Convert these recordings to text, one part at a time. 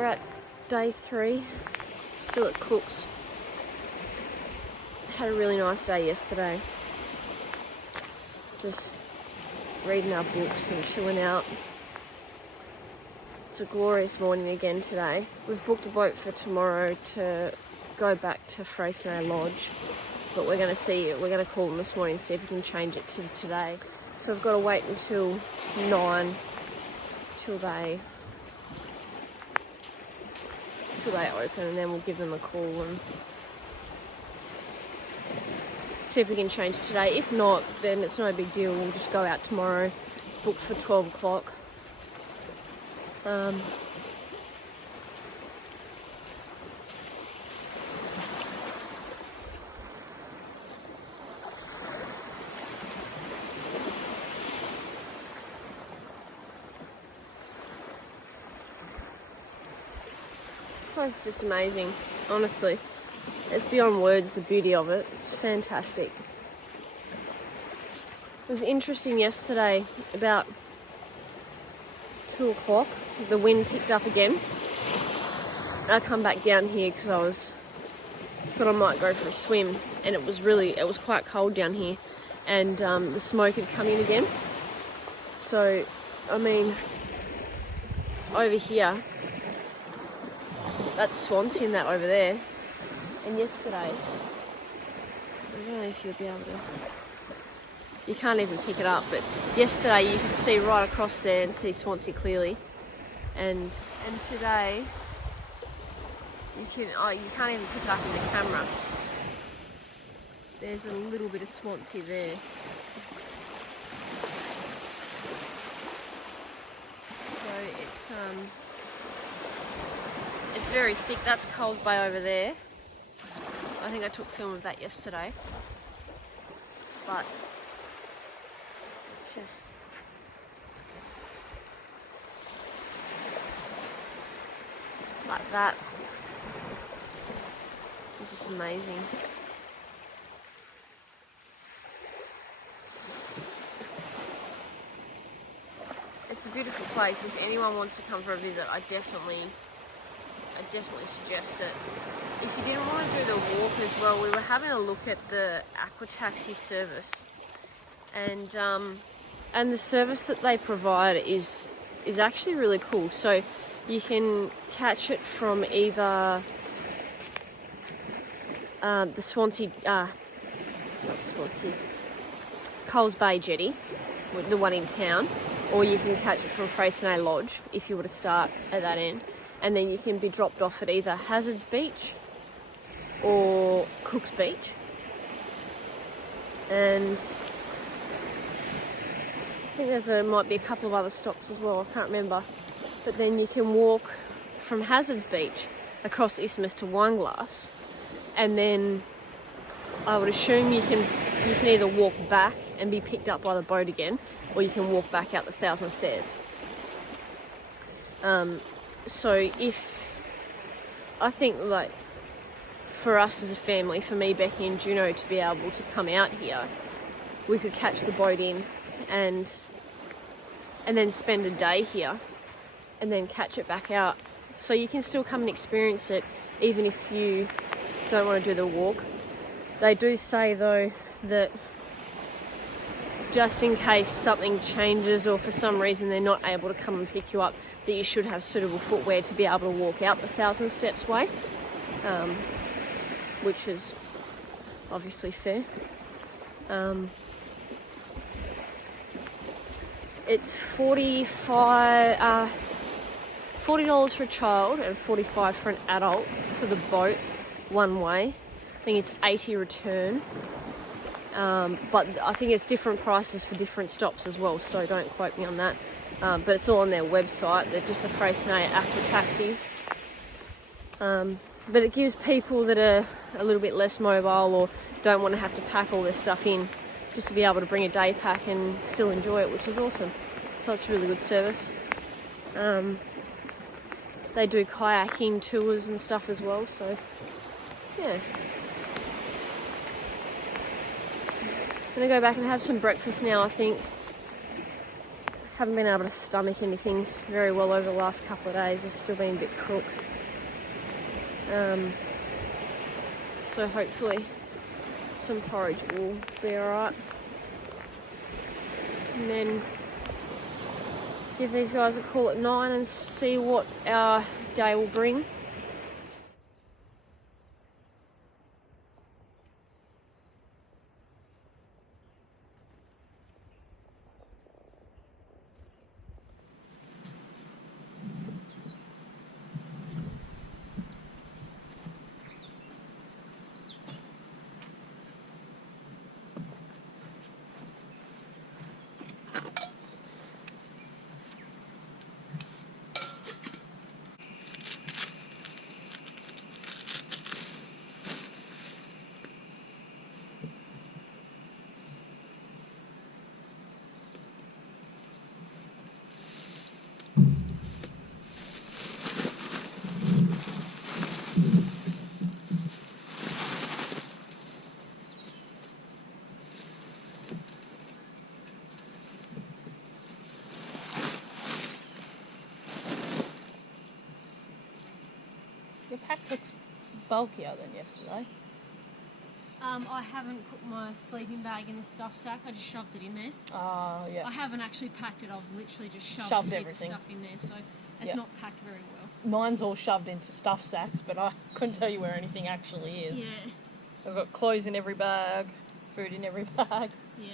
we're at day 3, still at Cook's. Had a really nice day yesterday. Just reading our books and chilling out. It's a glorious morning again today. We've booked a boat for tomorrow to go back to Freycinet Lodge, but we're going to call them this morning and see if we can change it to today. So we've got to wait until 9 till they open, and then we'll give them a call and see if we can change it today. If not, then it's no big deal. We'll just go out tomorrow. It's booked for 12 o'clock. This place is just amazing, honestly. It's beyond words, the beauty of it. It's fantastic. It was interesting yesterday, about 2 o'clock, the wind picked up again. I come back down here because thought I might go for a swim, and it was quite cold down here, and the smoke had come in again. So, I mean, over here, that's Swansea and that over there. And yesterday, I don't know if you'll be able to, you can't even pick it up, but yesterday you could see right across there and see Swansea clearly. And today, you can't even pick it up in the camera. There's a little bit of Swansea there. So it's very thick. That's Coles Bay over there. I think I took film of that yesterday, but it's just like that. It's just amazing. It's a beautiful place. If anyone wants to come for a visit, I definitely suggest it. If you didn't want to do the walk as well, we were having a look at the aqua taxi service, and the service that they provide is actually really cool. So you can catch it from either the Swansea, not Swansea, Coles Bay jetty, the one in town, or you can catch it from Freycinet Lodge if you were to start at that end, and then you can be dropped off at either Hazards Beach or Cook's Beach. And I think might be a couple of other stops as well, I can't remember. But then you can walk from Hazards Beach across Isthmus to Wineglass, and then I would assume you can either walk back and be picked up by the boat again, or you can walk back out the 1,000 stairs. So I think like for us as a family, for me, Becky and Juno, to be able to come out here, we could catch the boat in and then spend a day here and then catch it back out. So you can still come and experience it even if you don't want to do the walk. They do say though that just in case something changes or for some reason they're not able to come and pick you up, that you should have suitable footwear to be able to walk out the 1,000 steps way, which is obviously fair. It's $40 for a child and $45 for an adult for the boat one way. I think it's $80 return. But I think it's different prices for different stops as well, so don't quote me on that. But it's all on their website. They're just a Freycinet aqua taxis. But it gives people that are a little bit less mobile or don't want to have to pack all their stuff in, just to be able to bring a day pack and still enjoy it, which is awesome. So it's a really good service. They do kayaking tours and stuff as well, so yeah. I'm going to go back and have some breakfast now, I think. haven't been able to stomach anything very well over the last couple of days. I've still been a bit crook. So hopefully some porridge will be alright. And then give these guys a call at 9 and see what our day will bring. Your pack looks bulkier than yesterday. I haven't put my sleeping bag in the stuff sack. I just shoved it in there. Oh, yeah. I haven't actually packed it. I've literally just Shoved everything. stuff in there, so it's not packed very well. Mine's all shoved into stuff sacks, but I couldn't tell you where anything actually is. Yeah. I've got clothes in every bag, food in every bag. Yeah.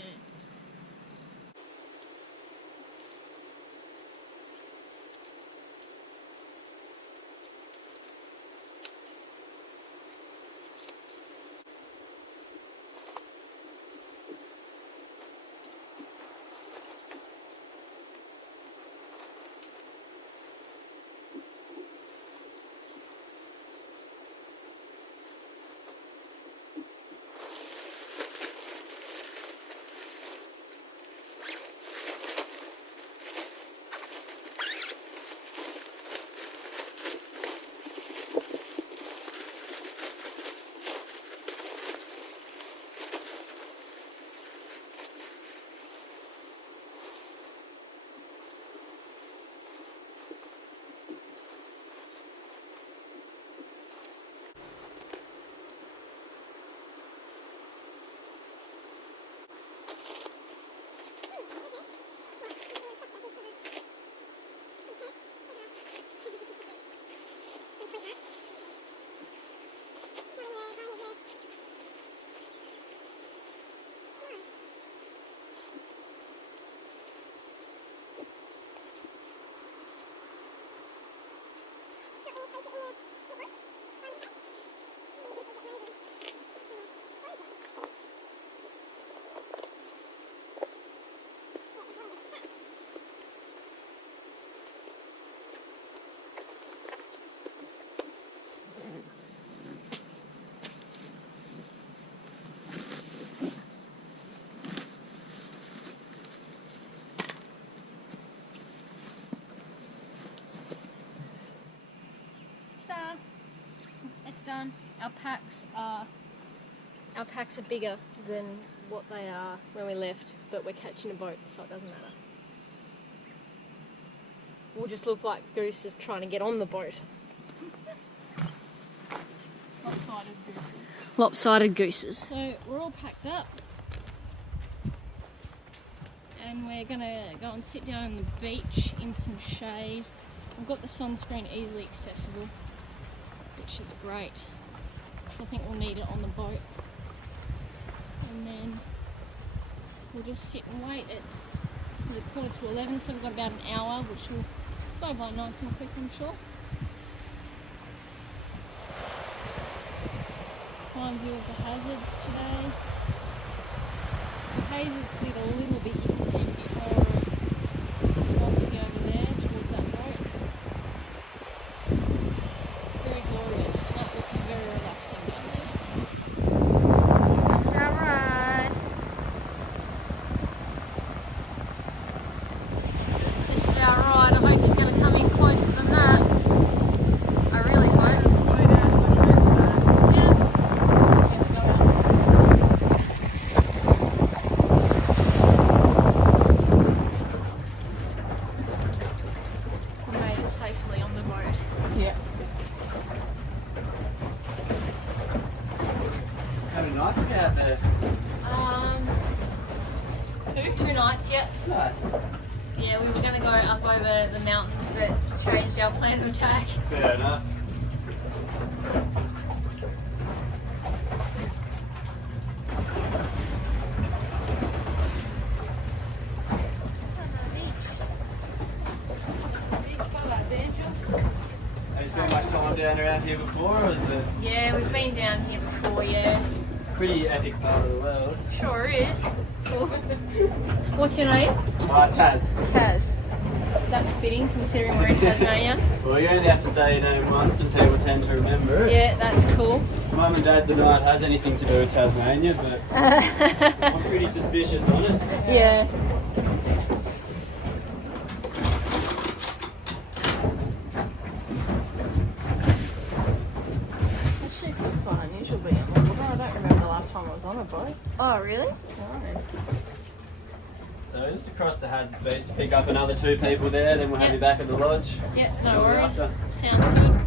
It's done. Our packs are bigger than what they are when we left, but we're catching a boat, so it doesn't matter. We'll just look like gooses trying to get on the boat. Lopsided gooses. Lopsided gooses. So we're all packed up and we're gonna go and sit down on the beach in some shade. We've got the sunscreen easily accessible, which is great. So I think we'll need it on the boat. And then we'll just sit and wait. It's 11:15, so we've got about an hour, which will go by nice and quick, I'm sure. Fine view of the hazards today. The haze has cleared a little bit. You can see a bit more of Swansea over there towards that boat. Very glorious, and that looks very relaxing down there. Here comes our ride. This is our ride. I hope it's going to come in closer than that. I really hope. 2 nights, yep. Nice. Yeah, we were going to go up over the mountains, but changed our plan of attack. Fair enough. Have you spent much time down around here before, or is it Yeah, we've been down here before, yeah. a pretty epic part of the world? Sure is. What's your name? Taz. Taz. That's fitting considering we're in Tasmania. Well, you only have to say your name once and people tend to remember it. Yeah, that's cool. Mum and Dad deny it has anything to do with Tasmania, but I'm pretty suspicious on it. Yeah. Actually, it feels quite unusual being on the water. I don't remember the last time I was on a boat. Oh, really? No. So just across the Hazards Beach to pick up another 2 people there, then we'll have you back at the lodge. Yeah, no Shortly worries. after. Sounds good.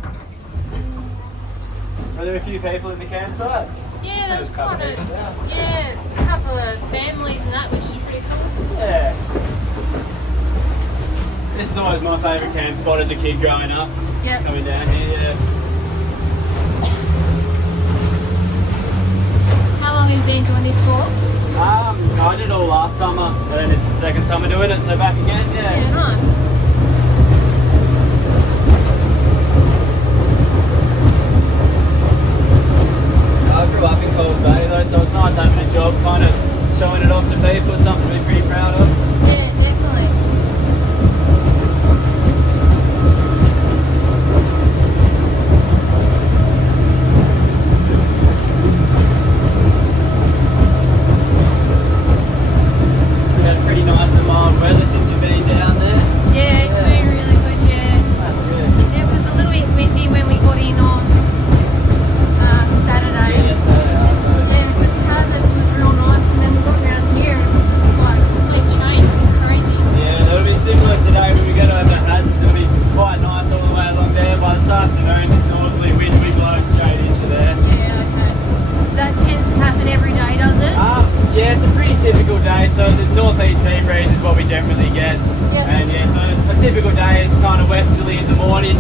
Are there a few people in the campsite? Yeah, there was There's a couple quite a, people there. yeah, a couple of families and that, which is pretty cool. Yeah. This is always my favourite camp spot as a kid growing up. Yep. Coming down here, yeah. How long have you been doing this for? I did it all last summer, and then this is the second summer doing it, so back again, yeah. Yeah, nice. I grew up in Coles Bay though, so it's nice having a job, kind of showing it off to people. It's something to be pretty proud of. Yeah, definitely. We had pretty nice and mild weather since you've been down there. Yeah, it's been really good, yeah. That's good. It was a little bit windy when we got in on Saturday. Yes, Yeah, because Hazards was real nice, and then we got around here and it was just like a complete change. It was crazy. yeah, that'll be similar today when we get over to Hazards. It'll be quite nice all the way along there. By this afternoon, this northerly wind we blow straight into there. Yeah, okay. That tends to happen every day, does it? Yeah, it's a pretty typical day. So the northeast sea breeze is what we generally get. Yep. And yeah, so a typical day is kind of westerly in the morning,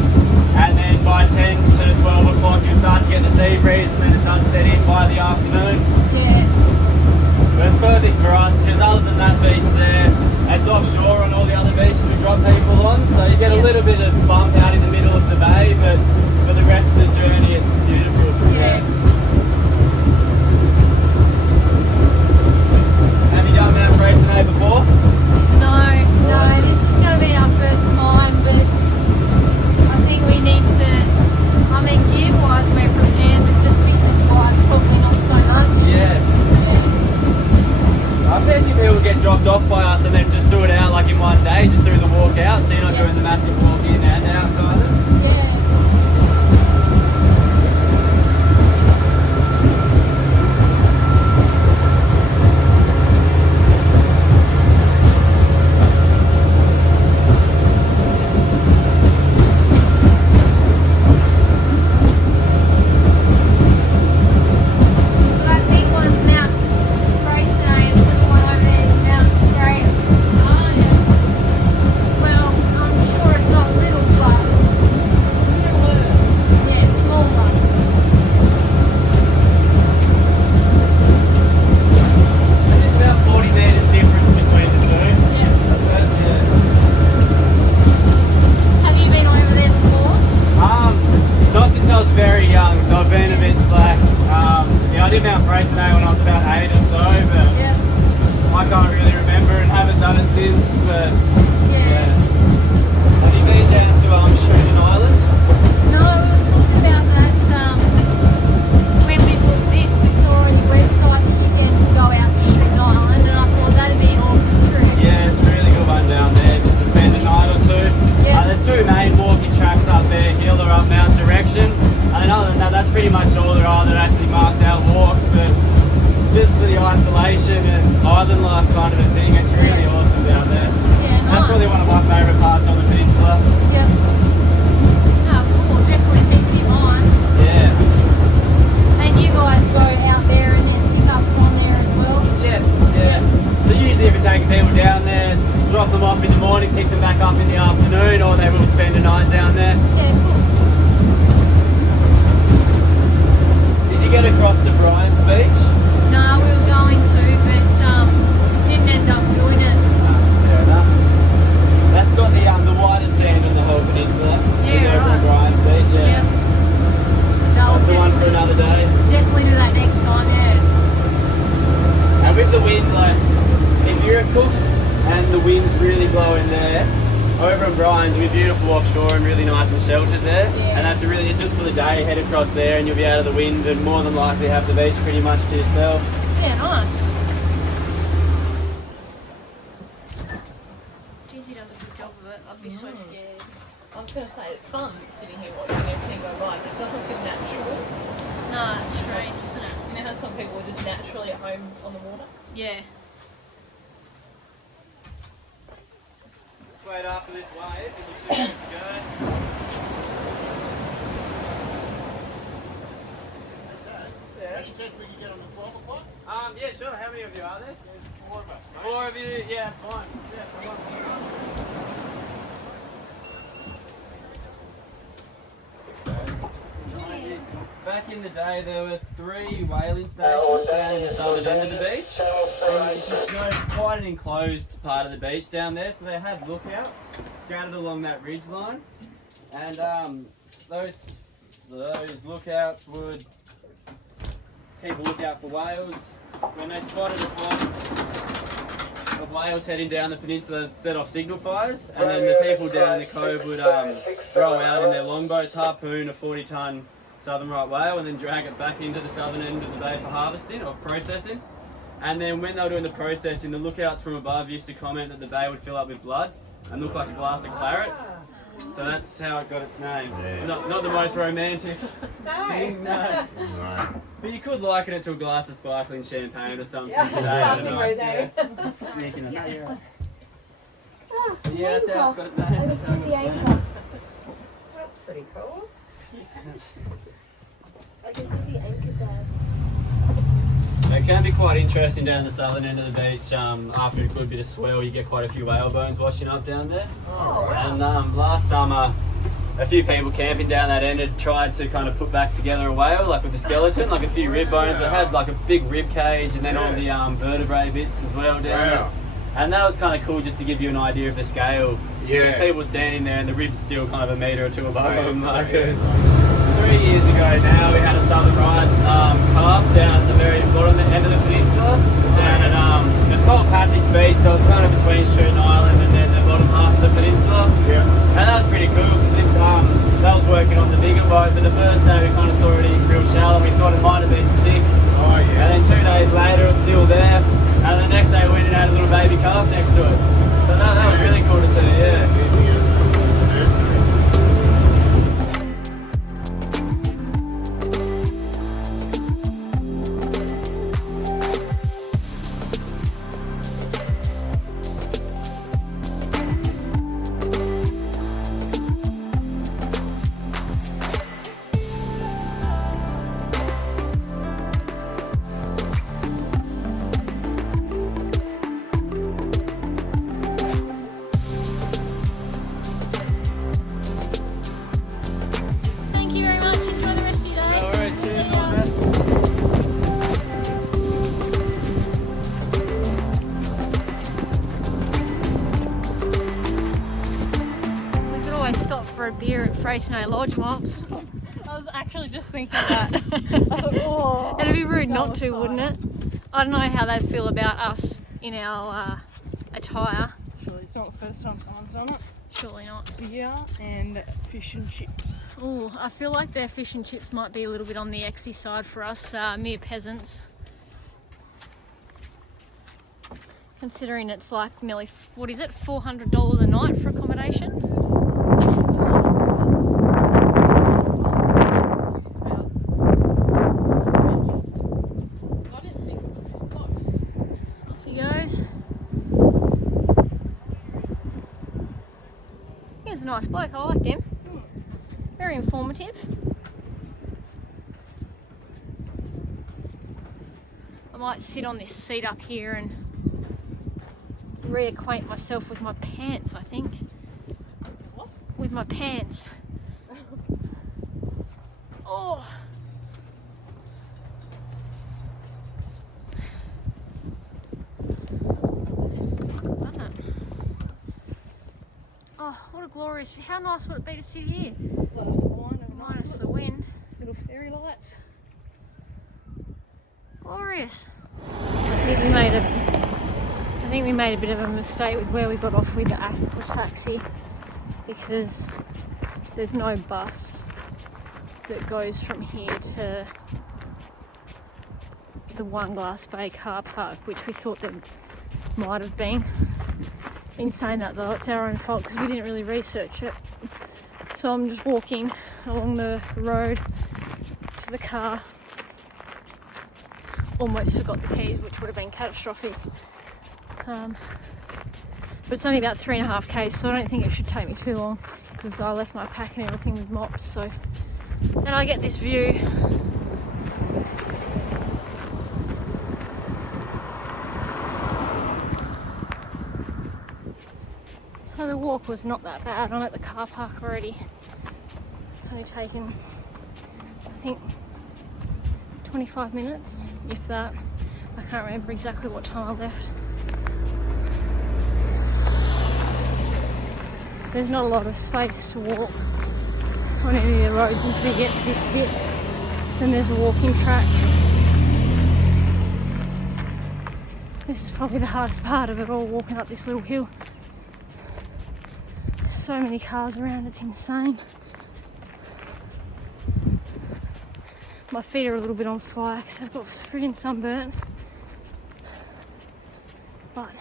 and then by 10 to 12 o'clock you'll start to get the sea breeze, and then it does set in by the afternoon. Yeah. But it's perfect for us because other than that beach there, it's offshore on all the other beaches we drop people on, so you get a Yep. little bit of bump out in the middle of the bay, but for the rest of the journey it's beautiful. Yeah. Have you done Mount Freycinet before? No, this was going to be our first time, but I think we need to, I mean, gear-wise we're prepared, but just fitness-wise probably not so much. Yeah. I think people get dropped off by us and then just do it out like in one day, just do the walk out, so you're not Yeah. doing the massive walk in and out kind of. Yeah. So that big one's Mount Freycinet, and the little one over there is Mount Graham. Oh, yeah. Well, I'm sure it's not little, but people down there, drop them off in the morning, pick them back up in the afternoon, or they will spend a night down there. Yeah, cool. Did you get across to Brian's Beach? No, we were going to, but didn't end up doing it. Fair enough. That's got the widest sand on the whole peninsula. Yeah, It's over right. at Brian's Beach, yeah. Yep. No, That's the one for another day. definitely do that next time, yeah. And with the wind, like, if you're at Cook's and the wind's really blowing there, over at Brian's it'll be beautiful offshore and really nice and sheltered there. Yeah. And that's really just for the day, head across there and you'll be out of the wind and more than likely have the beach pretty much to yourself. Yeah, nice. Jizzy does a good job of it. I'd be so scared. I was going to say, it's fun sitting here watching everything go by, but it doesn't feel natural. No, it's strange, isn't it? You know how some people are just naturally at home on the water? Yeah. Let's wait after this wave, it'll be 2 minutes to go. Any chance we can get on the 12 o'clock? Yeah, sure. How many of you are there? 4 of us, mate. 4 of you? Yeah, fine. Yeah, come on. Back in the day, there were 3 whaling stations down in the southern end of the beach. And if you notice, it's quite an enclosed part of the beach down there, so they had lookouts scattered along that ridge line. And those lookouts would keep a lookout for whales. When they spotted a flock of whales heading down the peninsula, set off signal fires, and then the people down in the cove would row out in their longboats, harpoon a 40-ton southern right whale, and then drag it back into the southern end of the bay for harvesting or processing. And then when they were doing the processing, the lookouts from above used to comment that the bay would fill up with blood and look like a glass of claret. So that's how it got its name. Yeah. Not the most romantic thing, no. Right. But you could liken it to a glass of sparkling champagne or something Yeah, today. sparkling Nice, rosé. yeah. Sneaking it. Yeah, Ah, yeah, that's how it's got its name. I can That's how see it the got its name. anchor. That's pretty cool. I can see the anchor, Dad. It can be quite interesting down the southern end of the beach. After a good bit of swell, you get quite a few whale bones washing up down there. Oh, wow. And last summer, a few people camping down that end had tried to kind of put back together a whale, like with the skeleton, like a few rib bones that had like a big rib cage and then all the vertebrae bits as well down there. And that was kind of cool just to give you an idea of the scale. Yeah. There's people standing there and the rib's still kind of a metre or 2 above Right, them. it's Like, amazing. 3 years ago now, we had a southern right calf down at the very bottom end of the peninsula. Down at, it's called Passage Beach, so it's kind of between Shooting Island and then the bottom half of the peninsula. Yeah. And that was pretty cool because that was working on the bigger boat, but the first day we kind of saw it real shallow. We thought it might have been sick. Oh, yeah. And then 2 days later, it was still there. And the next day, we went and had a little baby calf next to it. So that was really cool to see, yeah. Busy as nursery. Thank you very much. Enjoy the rest of your day. No worries, See cheers, ya. all the best. We could always stop for a beer at Freycinet Lodge, Mops. I was actually just thinking that. I thought, oh, It'd be rude not was to, fine. wouldn't it? I don't know how they'd feel about us in our attire. Surely it's not the first time someone's done it. Surely not. Beer and fish and chips. Ooh, I feel like their fish and chips might be a little bit on the exy side for us, mere peasants. Considering it's like nearly, what is it, $400 a night for accommodation? I didn't think it was this close. Off he goes. He's a nice bloke, I liked him. Very informative. I might sit on this seat up here and reacquaint myself with my pants, I think. What? With my pants. Oh. Oh, what a glorious, how nice would it be to sit here? Glass of wine and Minus the wind. little fairy lights. Glorious. I think we made a bit of a mistake with where we got off with the actual taxi, because there's no bus that goes from here to the One Glass Bay car park, which we thought there might have been. In saying that though, it's our own fault because we didn't really research it. So I'm just walking along the road to the car. Almost forgot the keys, which would have been catastrophic. But it's only about 3.5 k's, so I don't think it should take me too long because I left my pack and everything with mops. So, and I get this view. So the walk was not that bad. I'm at the car park already. It's only taken, I think, 25 minutes, if that. I can't remember exactly what time I left. There's not a lot of space to walk on any of the roads until you get to this bit. Then there's a walking track. This is probably the hardest part of it all, walking up this little hill. There's so many cars around, it's insane. My feet are a little bit on fire because I've got friggin' sunburn. But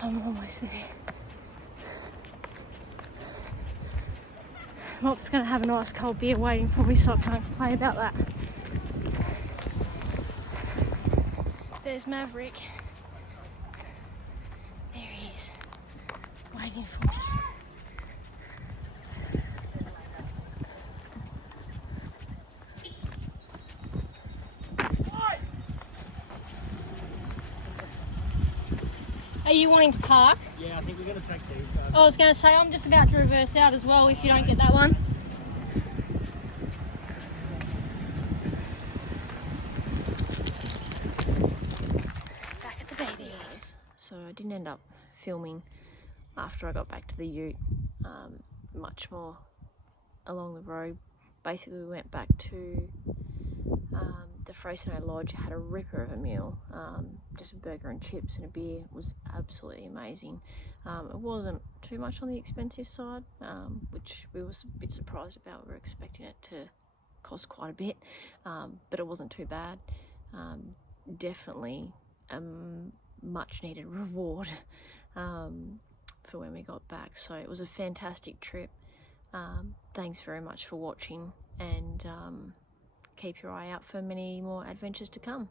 I'm almost there. Mop's gonna have a nice cold beer waiting for me, so I can't complain about that. There's Maverick. There he is, waiting for me. Are you wanting to park? Yeah, I think we're going to take these. I was going to say, I'm just about to reverse out as well if you don't get that one. Back at the babies. So I didn't end up filming after I got back to the ute much more along the road. Basically, we went back to the Freycinet Lodge, had a ripper of a meal, just a burger and chips and a beer. It was absolutely amazing. It wasn't too much on the expensive side, which we were a bit surprised about. We were expecting it to cost quite a bit, but it wasn't too bad. Definitely a much needed reward for when we got back. So it was a fantastic trip. Thanks very much for watching, and keep your eye out for many more adventures to come.